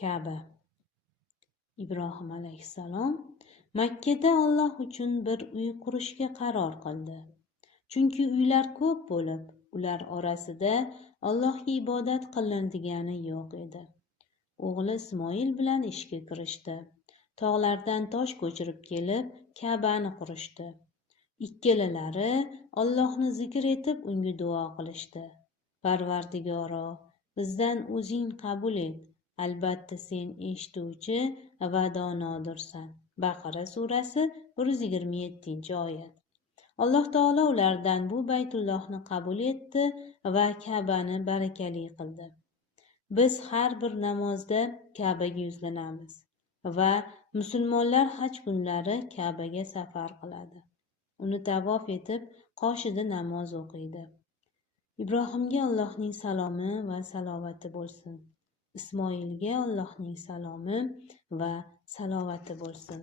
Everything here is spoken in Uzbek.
Ka'ba. Ibrohim alayhissalom Makkada Alloh uchun bir uy qurishga qaror qildi. Chunki uylar ko'p bo'lib, ular orasida Allohga ibodat qilindigani yo'q edi. O'g'li Ismoil bilan ishga kirishdi. Tog'lardan tosh ko'chirib kelib, Ka'bani qurishdi. Ikkalalari Allohni zikr etib unga duo qilishdi. Parvardigoro, bizdan o'zing qabul et. Albatta sen eshituvchi va donodirsan. Baqara surasi 127-oyat. Alloh taolo ulardan bu Baytullohni qabul etdi va Ka'bani barakali qildi. Biz har bir namozda Ka'baga yuzlanamiz va musulmonlar haj kunlari Ka'baga safar qiladi. Uni tavof etib, qoshida namoz o'qiydi. Ibrohimga Allohning salomi va salovati bo'lsin. Ismoilga Allohning salomi va salovati bo'lsin.